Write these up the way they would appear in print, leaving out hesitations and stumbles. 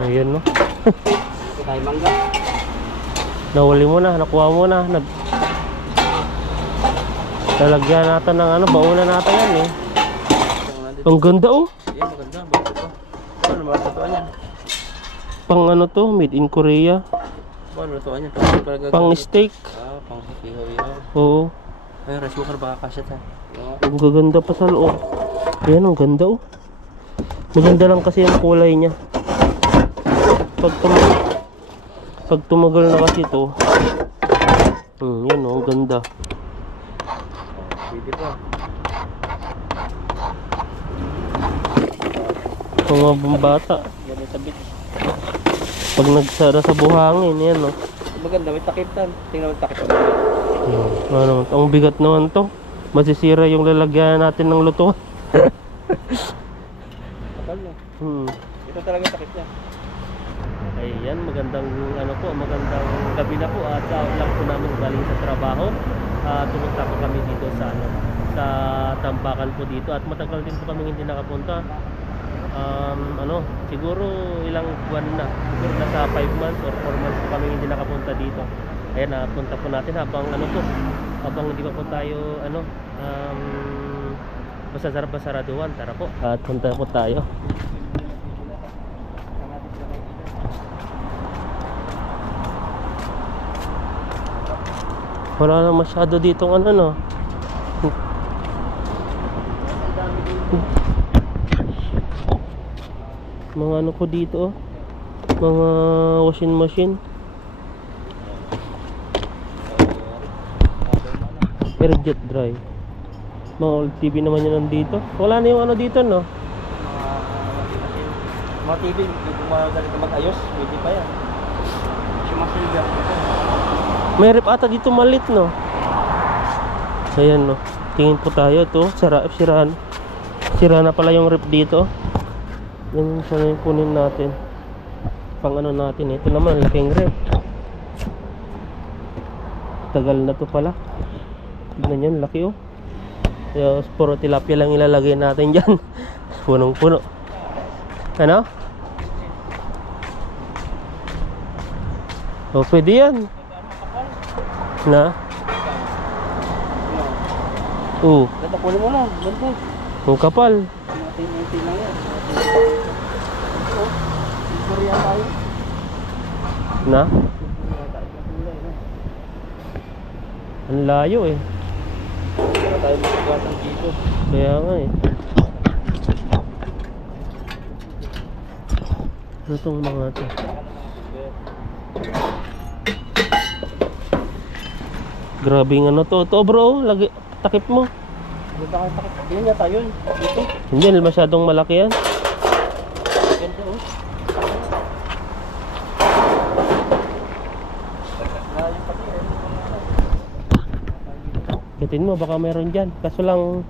Ayan no. Ito tayo mangga. Nahuli mo na, nakuha mo na. Lalagyan natin ng ano, baunan natin yan eh. Ang ganda oh. Ayan, maganda. Bakit ito? Ano naman lutuan yan? Pang ano to, made in Korea. Ano lutuan yan? Pang steak. Pang ihaw-ihaw. Oo. Ay, rice cooker baka kasya tayo. Ang gaganda pa sa loob. Ayan, ang ganda oh. Maganda lang kasi ang kulay niya. Pag tumagal na kasi ito. Yan oh, ang ganda. Pwede pa. Mga bata. Yan sa beach. Pag nagsara sa buhangin, yan oh. Maganda, may takip tan. Tingnan mo takip. Ano, ang bigat naman to. Masisira yung lalagyan natin ng luto. Kapal na. Ito talaga takip niya. Ayan, magandang ano po, magandang gabi na po at lang po namin galing sa trabaho. Pumunta po kami dito sa ano, sa Tambakan po dito at matagal din po kami hindi nakapunta. Siguro ilang buwan na. Siguro nasa 5 months or 4 months po kami hindi nakapunta dito. Ayan, punta po natin habang ano po, habang hindi pa po tayo ano, basaraduhan. Tara po. At punta po tayo. Wala na masyado ditong ano no. Mga ano po dito oh. Mga washing machine. Airjet dry. Mga old TV naman yun nandito. Wala na yung ano dito no. Mga TV, hindi ko magalit na mag-ayos. Pwede pa yan. Sumasilga. May rep ata dito malit no. Ayan no. Tingin po tayo to. Sira na pala yung rep dito. Yan sana yung kunin natin. Pang ano natin. Ito naman laking rep. Tagal na to pala. Tignan yan, laki oh. Kaya puro tilapia lang ilalagay natin dyan. Punong puno. Ano? O pwede yan. Na? Oo. Natapunin mo na. Ganito. Ang kapal. Natin lang yan. Ito. Korea tayo. Na? Ang layo eh. Kaya tayo magkagatan dito. Kaya nga eh. Ano itong mga ito? Grabing ano to. Ito bro, lagi, takip mo. Dito kayo takip. Yan yata yun. Dito. Hindi, masyadong malaki yan. Ganito oh. Kitin mo, baka meron dyan. Kaso lang,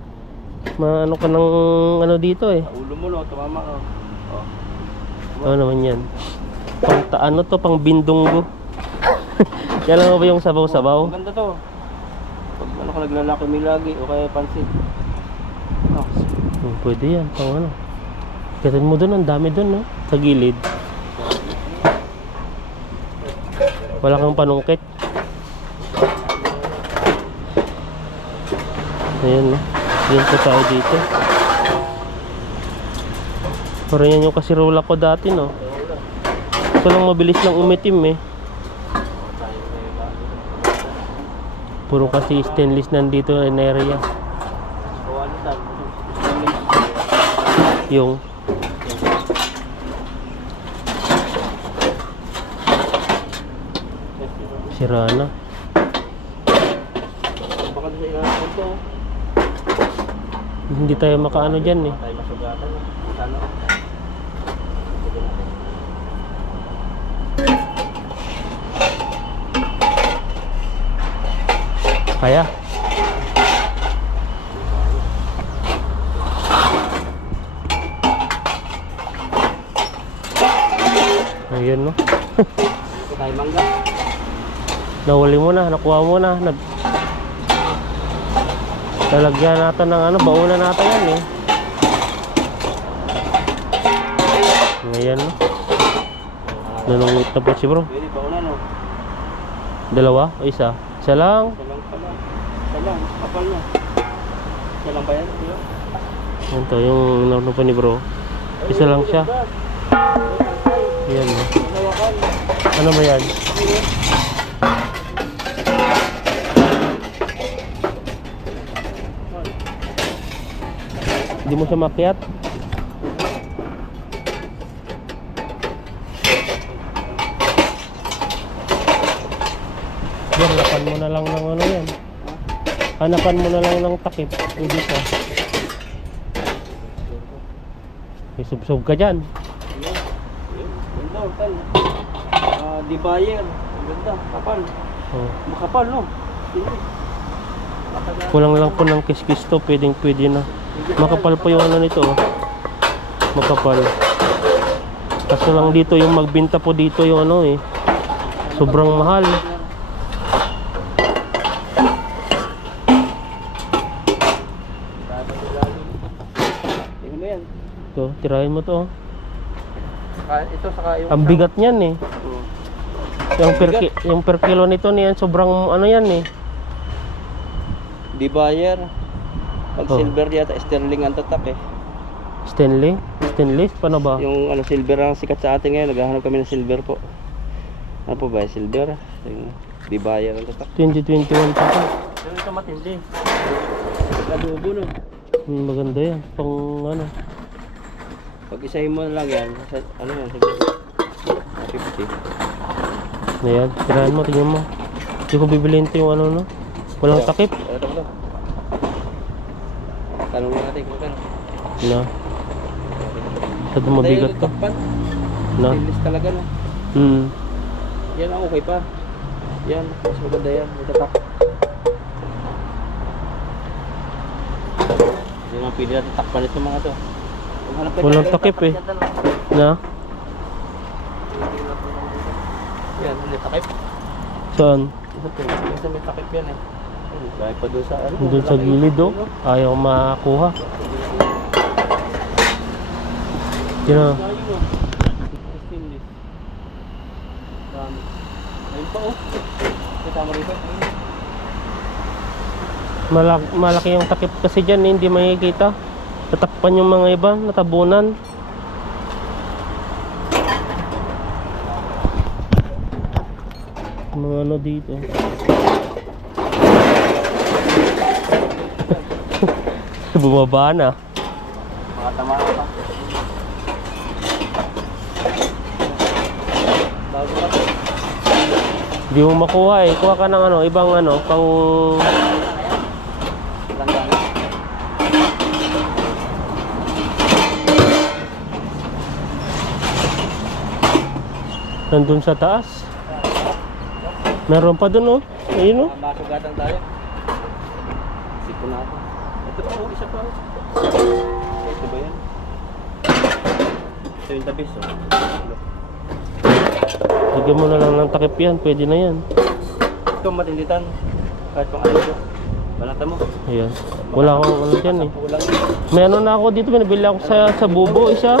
maano ka ng ano dito eh. Ulo mo no, tumama ka. Ano naman yan? Ano to, pang bindunggo. Kailan mo ba yung sabaw-sabaw? Maganda to. Pag ano ka naglalaki may lagi o kaya pansit. Pwede yan, pang ano. Kitin mo dun, ang dami dun no? Sa gilid. Wala kang panungkit. Ayan no. Yan po tayo dito. Parang yan yung kasirola ko dati no. Ito lang mabilis lang umitim eh. Puro kasi stainless nandito in area. Yung sira na. Baka sa ilang ito. Hindi tayo makaano dyan eh. Tayo masugatan. Ano? Kaya. Ayan no. Ito tayo mangga. Nahuli mo na, nakuha mo na. Lalagyan natin ng ano, baunan natin yan eh. Ayan no. Nanungit na po si bro. Pwede ba una no? Dalawa o isa? Isa lang. Isa lang pala. Isa lang. Kapal na. Isa lang ba yan? Diba? Yan to, yung ano pa ni bro. Isa lang siya. Yan. Nawakan. Ano ba yan? Hindi mo siya makiat? Yan, hanapan mo na lang ng ano yan. Hanapan mo na lang ng takip. Hindi siya. May subsob ka dyan. Ganda, tal. Di buyer. Ang ganda. Kapal. Oh. Makapal, no? Hindi. Kulang lang po ng kiskis to. Pwedeng pwede na. Makapal po yung ano nito. Oh. Makapal. Kaso lang dito yung magbenta po dito yung ano eh. Sobrang mahal. Tingnan mo yan. Ito, tirahin mo to. Oh. Ito saka yung... Ang bigat niyan eh. Oo. Yung per kilo nito niyan sobrang ano yan eh. Di buyer. Pag Oh. silver yata, sterling ang tatak eh. Stanley? Stainless? Paano ba? Yung ano, silver ang sikat sa atin ngayon. Naghahanap kami ng silver po. Ano po ba? Silver? Yung di buyer ang tatak. 2021 pa to. Pero ito matindi. Ladubo no. Maganda yan. Pang ano. Pag isahin mo na lang yan, ano yan, siguro 50. Ayan, tirahin mo, tingnan mo. Hindi ko bibiliin ito yung ano no. Walang takip. Ito. Tanong natin kung kano. Na. Masyado mabigat to. Takpan. Na. Stainless talaga no. Yan ang okay pa. Yan, mas maganda yan. Ito tak. Yan ang pili natin takpan ito mga to. Kung hanap kayo Walang talaga, takip eh. yan, dalawa. Na. Yan, hindi takip. Saan? Kasi may takip yan eh. Dahil pa doon sa ano. Doon sa gilid oh. Ayaw makuha. Yan. Stainless. Dami. Ayun pa oh. Kita mo rito. Malaki yung takip kasi dyan, hindi makikita. Tatakpan yung mga iba, natabunan. Mga ano dito. Bumaba na. Mga tama pa. Bago pa. Hindi mo makuha eh. Kuha ka ng ano, ibang ano, pang... Langgana. Nandun sa taas. Meron pa dun oh. Ayun oh. Masugatan tayo. Sipon natin. Ito pa oh, isa pa oh. Ito ba yan? Ito yung tabis oh. Lagyan mo na lang ng takip yan. Pwede na yan. Ito matinditan. Kahit pang ano ito. Balata mo. Ayan. Wala akong ano dyan eh. Kulang. May ano na ako dito. May nabili ako sa bubo isa.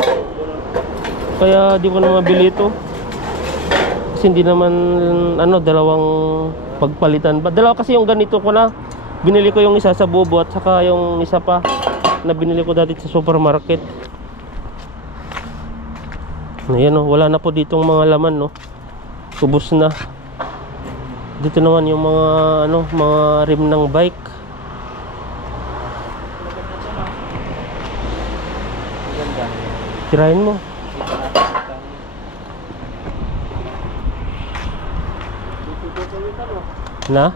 Kaya di ko na mabili ito. Kasi hindi naman ano, dalawang pagpalitan ba. Dalawa kasi yung ganito ko na. Binili ko yung isa sa bubo at saka yung isa pa na binili ko dati sa supermarket. Ayan oh, wala na po ditong mga laman no. Ubos na. Dito naman yung mga ano, mga rim ng bike. Ganda. Tirahin mo. Na?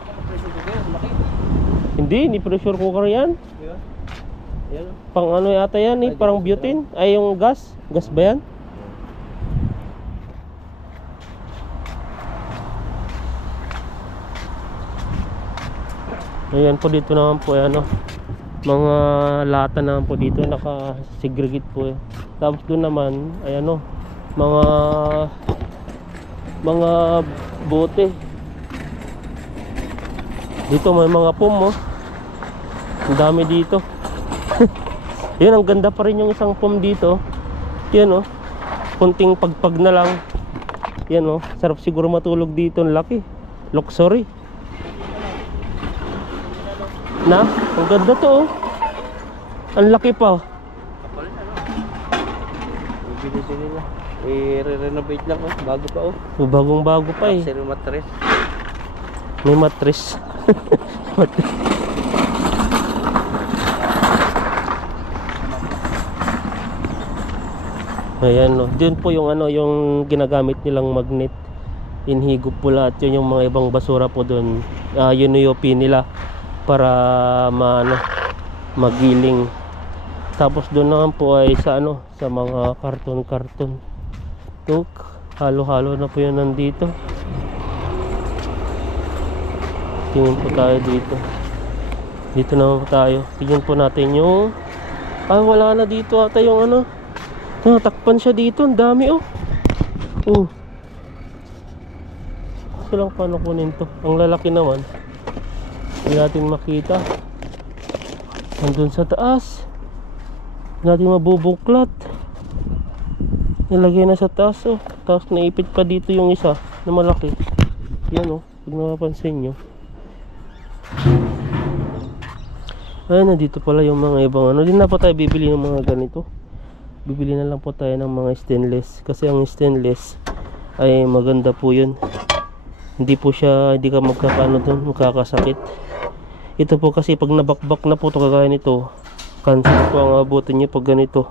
Hindi pressure cooker yan. Yan. Pang ano yata yan eh, parang butane. Ay yung gas. Gas ba yan? Ayan po dito naman po ano, mga lata naman po dito naka-segregate po eh. Tapos doon naman ay ano, mga bote. Dito may mga pum oh. Ang dami dito. Yan, ang ganda pa rin yung isang pum dito. Yan oh. Kunting pagpag na lang. Yan oh, sarap siguro matulog dito, ang laki. Luxury. Na, ang ganda to oh. Ang laki pa. Kapal na, no? Ibili nila. I-renovate lang, oh. Bago pa, oh. Bagong bago pa eh. Luxury mattress. May mattress. Mattress. Ayan no. Diyan po yung ano, yung ginagamit nilang magnet. Inhigop po lahat yun, yung mga ibang basura po doon. Yun yung nila para magiling. Tapos doon naman po ay sa ano, sa mga karton-karton. Tuk, halo-halo na po yun nandito. Tingin po tayo dito. Dito naman po tayo. Tingin po natin yung wala na dito ata yung ano. Takpan siya dito, ang dami oh. Oh. Kasi lang paano kunin to. Ang lalaki naman. Hindi natin makita. Nandun sa taas. Hindi natin mabubuklat. Nilagay na sa taas oh. Tapos naipit pa dito yung isa na malaki. Yan oh, pag napapansin nyo. Ayun, nandito pala yung mga ibang ano. Hindi na po tayo bibili ng mga ganito. Bibili na lang po tayo ng mga stainless. Kasi ang stainless ay maganda po yun. Hindi po siya, hindi ka magkakaano doon, magkakasakit. Ito po kasi pag nabakbak na po ito, kagaya nito, cancer po ang abutin nyo pag ganito.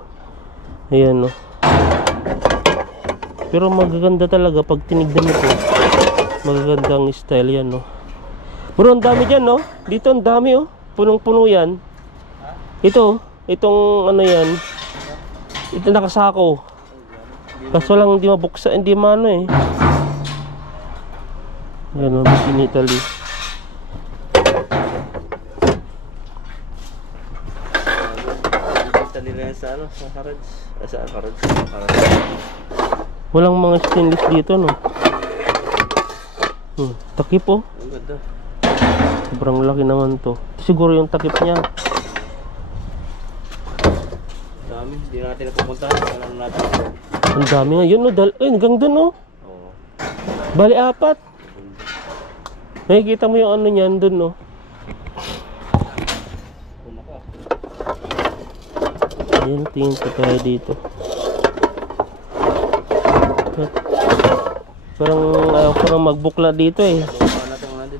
Ayan no. Pero magaganda talaga pag tinignan nito. Magagandang style yan no. Bro, ang dami dyan no. Dito ang dami oh. Punong-puno yan. Ito, itong ano yan. Ito nakasako. Kaso lang hindi mabuksan, hindi mano eh. Yan, mabuk in Italy. Basta nila yan sa ano, sa Harrods. Sa Harrods. Walang mga stainless dito no. Takip oh. Ang ganda. Sobrang laki naman to. Siguro yung takip niya. Dami, hindi na natin napupuntahan. Alam natin. Ang dami nga. Yun no, hanggang dun no. Oo. Bali apat. Nakikita mo yung ano niyan dun no. Ayun, tingin ko tayo dito. Parang magbukla dito eh.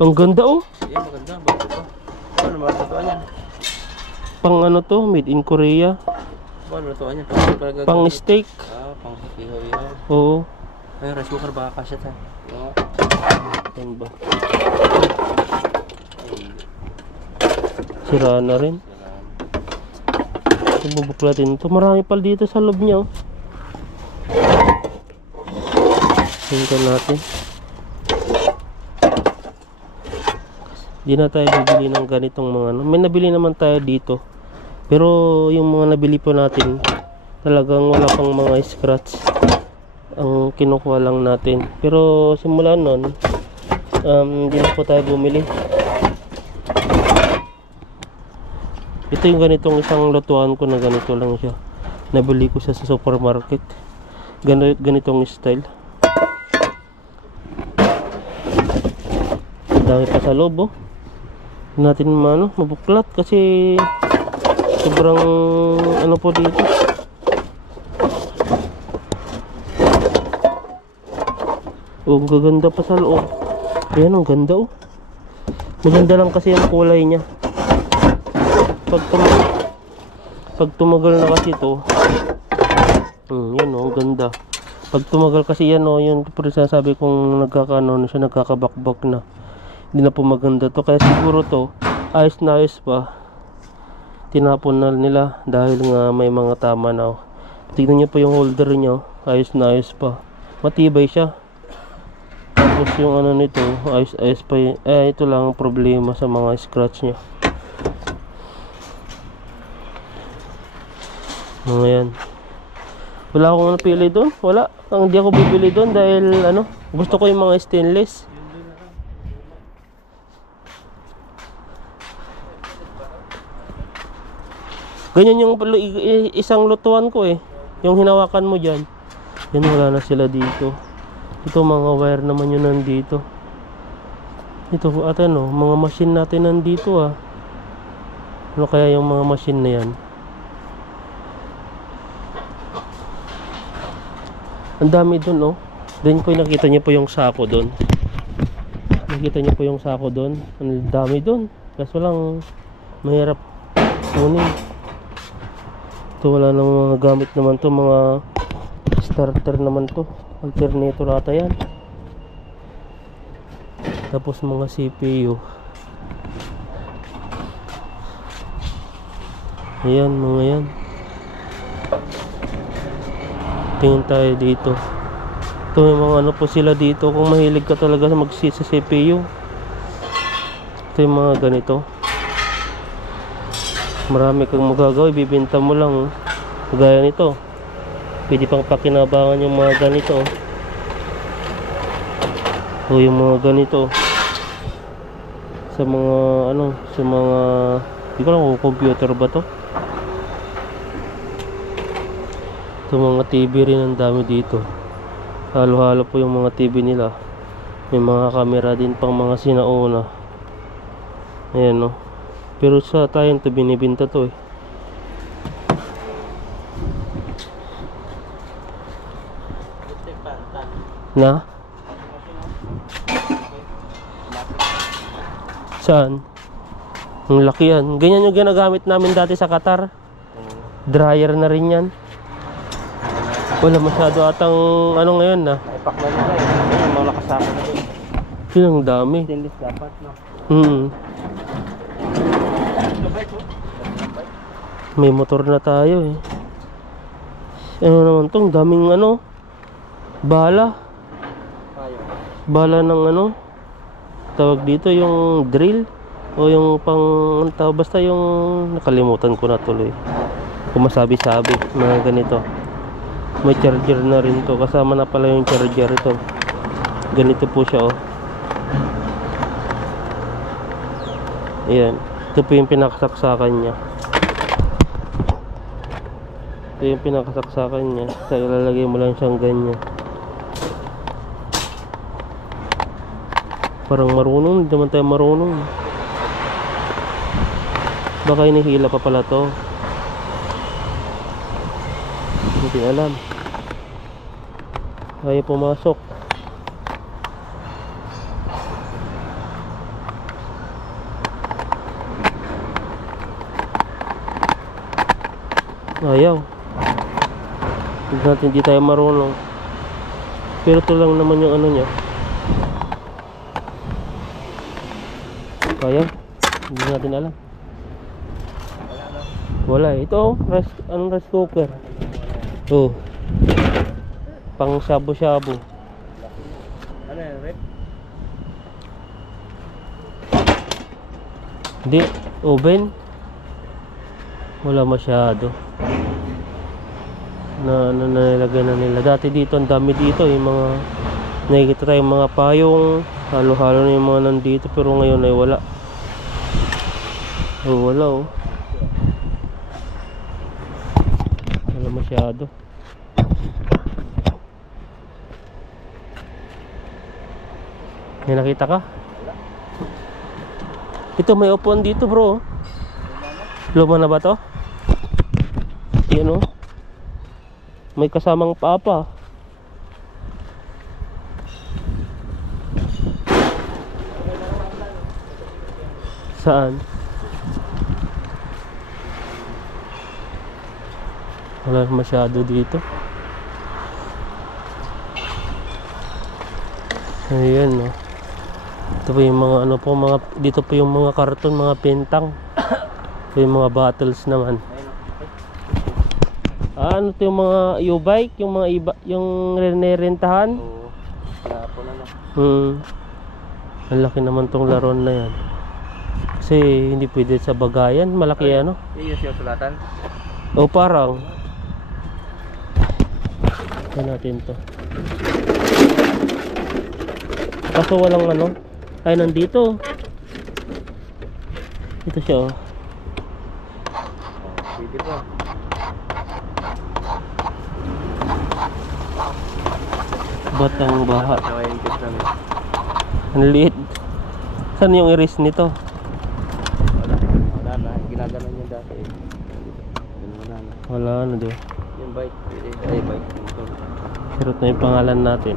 Ang ganda oh. Yan, maganda. Bago pa. Ano matutuan yan? Pang ano to, made in Korea. Ano matutuan yan? Pang steak. Pang ihaw-ihaw. Oo. Ay, rice cooker baka kasya tayo. Oo. Yan ba? Sira na rin. Ito bubuklatin ito. Marami pala dito sa loob niya oh. Tingnan natin. Di na tayo bibili ng ganitong mga ano. May nabili naman tayo dito. Pero yung mga nabili po natin, talagang wala pang mga scratch. Ang kinukuha lang natin. Pero simula nun, di na po tayo bumili. Ito yung ganitong isang lutuan ko na ganito lang siya. Nabili ko siya sa supermarket. Ganitong style. Dami pa sa loob oh. Natin mabuklat kasi sobrang ano po dito. Oh, ang gaganda pa sa loob. Ayan, ang ganda oh. Maganda lang kasi ang kulay niya. Pag tumagal na kasi ito, yan oh, ang ganda. Pag tumagal kasi yan oh, yun pero sinasabi kong nagkakaano na siya, nagkakabakbak na. Hindi na po maganda to, kaya siguro to ayos na ayos pa. Tinapon na nila dahil nga may mga tama na oh. Tignan nyo po yung holder nyo, ayos na ayos pa, matibay siya. Tapos yung ano nito, ayos ayos pa yun. Ito lang ang problema sa mga scratch nya. Ngayon, wala akong napili doon. Wala, hindi ako bibili doon dahil ano, gusto ko yung mga stainless. Ganyan yung isang lutuan ko eh. Yung hinawakan mo dyan. Yan, wala na sila dito. Ito mga wire naman yun nandito. Ito at ano, mga machine natin nandito ah. Ano kaya yung mga machine na yan? Ang dami dun oh. Doon ko nakita niyo po yung sako doon. Nakita niyo po yung sako doon. Ang dami doon. Kaso lang mahirap kunin. Ito wala nang mga gamit naman to, mga starter naman to. Alternator ata yan. Tapos mga CPU. Ayan mga yan. Tingin tayo dito. Ito may mga ano po sila dito. Kung mahilig ka talaga sa mag-sit sa CPU. Ito yung mga ganito. Marami kang magagawa. Ibibenta mo lang. Gaya nito. Pwede pang pakinabangan yung mga ganito. O yung mga ganito. Sa mga ano. Sa mga hindi ko lang kung computer ba to. Ito mga TV rin ang dami dito. Halo-halo po yung mga TV nila. May mga camera din pang mga sinauna. Ayan no. Pero sa tayo ito binibinta to eh. Na? Saan? Ang laki yan. Ganyan yung ginagamit namin dati sa Qatar. Dryer na rin yan. Wala masyado atang ano ngayon na. Naipak na nila eh. Ayun, mga nakasama na din. Yun ang dami. Stainless dapat, no? May motor na tayo eh. Ano naman tong daming ano. Bala. Bala ng ano. Tawag dito yung drill. O yung pang ano tawag, basta yung nakalimutan ko na tuloy. Kung masabi-sabi mga ganito. May charger na rin to. Kasama na pala yung charger ito. Ganito po siya oh. Ayan. Ito po yung pinakasaksakan niya. Ito yung pinakasaksakan niya. Sa ilalagay mo lang siyang ganyan. Parang marunong. Hindi naman tayo marunong. Baka inihila pa pala to. Hindi alam. Kaya pumasok. Ayaw. Tignan natin, hindi tayo marunong. Pero ito lang naman yung ano niya. Kaya? Hindi natin alam. Wala eh. Ito oh, anong rice cooker? Oh. Pang shabu-shabu. Ano yan, rep? Hindi, oven. Wala masyado. Na nilagay na nila. Dati dito, ang dami dito. Yung mga nakikita tayo, mga payong. Halo-halo na yung mga nandito. Pero ngayon ay wala. Oh, wala oh. Wala masyado. May nakita ka? Ito may upuan dito bro. Luma na ba to? Yan o. May kasamang papa. Saan? Wala masyado dito. Ayan no. Ito po yung mga ano po, mga dito po yung mga karton, mga pentang. Ito yung mga bottles naman. Ano to yung mga U-bike, yung mga iba, yung rerentahan? Oo. Wala po na no. Ang laki naman tong laron na yan. Kasi hindi pwede sa bagayan, malaki ano. Yung sulatan? O parang. Ito natin to. Kaso walang ano. Ay nandito. Ito siya oh. Pwede po. Batang baha. Kasama yung kids namin. Ang liit. Saan yung iris nito? Wala na. Ginaganon niya dati eh. Wala na. Wala na doon. Yung bike. Ay, bike. Motor. Sirot na yung pangalan natin.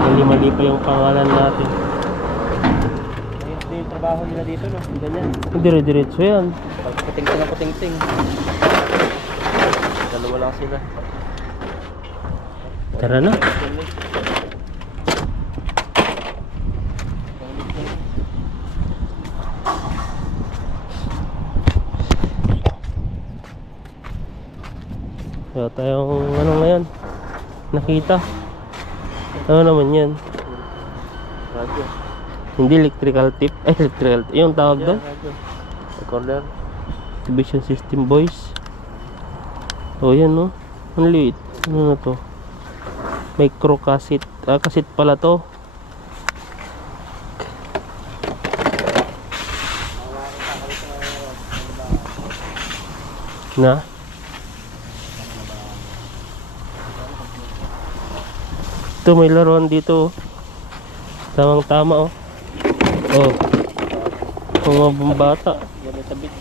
Mali-mali pa yung pangalan natin. Ayun yung trabaho nila dito, no? Ganyan. Dire-diretso yan. Puting-ting na puting-ting. Dalawa lang sila. Tara na. Wala tayong ano ngayon nakita. Ano naman yan? Radyo. Hindi electrical tip. Electrical tip. Yung tawag doon? Radyo. Recorder. Division system boys. Oh yan no. Ang liit. Ano na to? Micro cassette. Cassette pala to. Na? Ito may laruan dito. Tamang tama oh. Oh. Kung mga bata. Yan sa beach.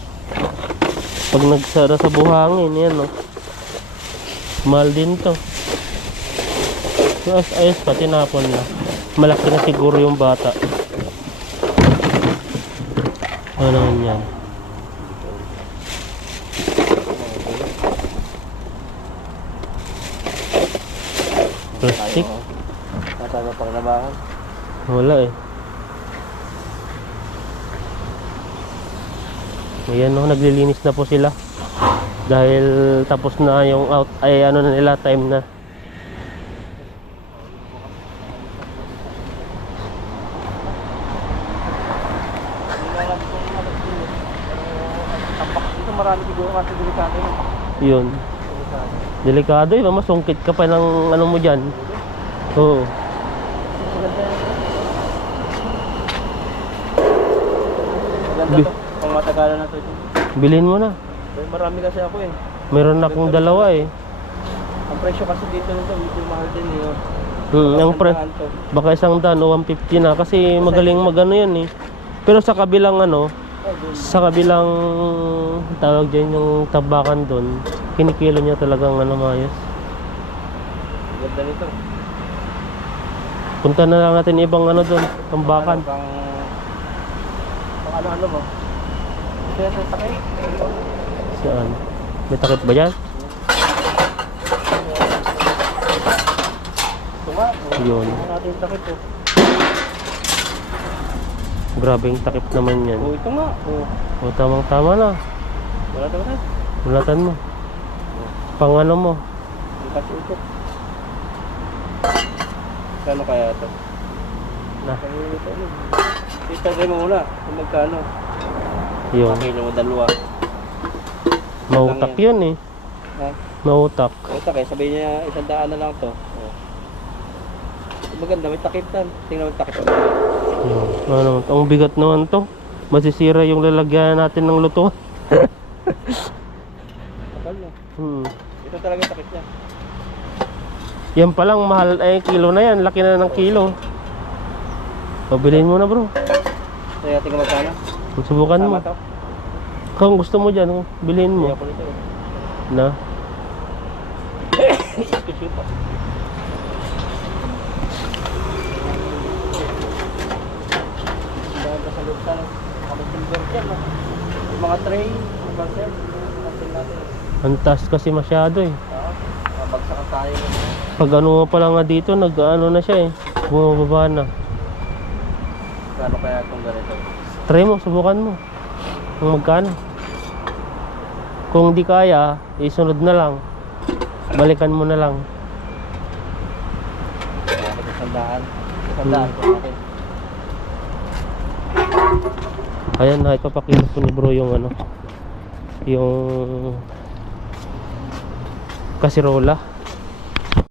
Pag nagsara sa buhangin, yan no. Mahal din to. Ayos pa, tinapon na. Malaki na siguro yung bata. Ano naman yan? Plastic? Natama pang labahan. Wala eh. Ayan no, naglilinis na po sila. Dahil tapos na yung out, ay ano na nila, time na. Dito marami siguro kasi delikado yun. Yun. Delikado yun, masungkit ka pa ng ano mo dyan. Oo. Maganda to. Pang matagalan na to. Bilhin mo na. May marami kasi ako eh. Meron na akong dalawa eh. Ang presyo kasi dito nito medyo mahal din eh. Ang Sandaan to. baka 100 o 150 na kasi magaling magano yan eh. Pero sa kabilang ano, sa kabilang tawag dyan yung tabakan doon, kinikilo niya talagang ano mayos. Ganda nito. Punta na lang natin ibang ano doon, tambakan. Pang ano mo? Kaya sa sakay. Saan? May takip ba dyan? Ito nga. Yun. Ano natin yung takip oh. Grabe yung takip naman yan. Oh, ito nga. Oh. O tamang tama na. Wala daw na. Ulatan mo. Pang ano mo. Yung kasi ito. Kano kaya ito? Na. Itagay mo muna kung magkano. Yun. Makilo mo dalawa. Mautak yun eh. Ha? Mautak. Utak eh, sabihin niya 100 na lang to. Oh. Maganda, may takip tan. Tingnan mo yung takip. Yun. Ano, ang bigat naman to. Masisira yung lalagyan natin ng luto. Kapal na. Ito talaga yung takip niya. Yan palang mahal ay kilo na yan. Laki na ng kilo. Pabilihin mo na bro. Kaya tingnan magkano. Subukan mo. Tama to. Kung gusto mo dyan, bilhin mo. Kaya po nito eh. Na. Excuse pa. Dahil sa loob sana. Kami silver dyan no. Yung mga tray, mga basel. Natin natin. Ang taas kasi masyado eh. Oo. Mabagsakan tayo. Pag ano mo pala nga dito, nag-ano na siya eh. Bumababa na. Kano kaya itong ganito? Try mo, subukan mo. Kung magkano. Kung di kaya, isunod na lang. Balikan mo na lang. Bakit isandaan? Isandaan ko natin. Ayan, nakipapakita po ni bro yung ano. Yung kasirola.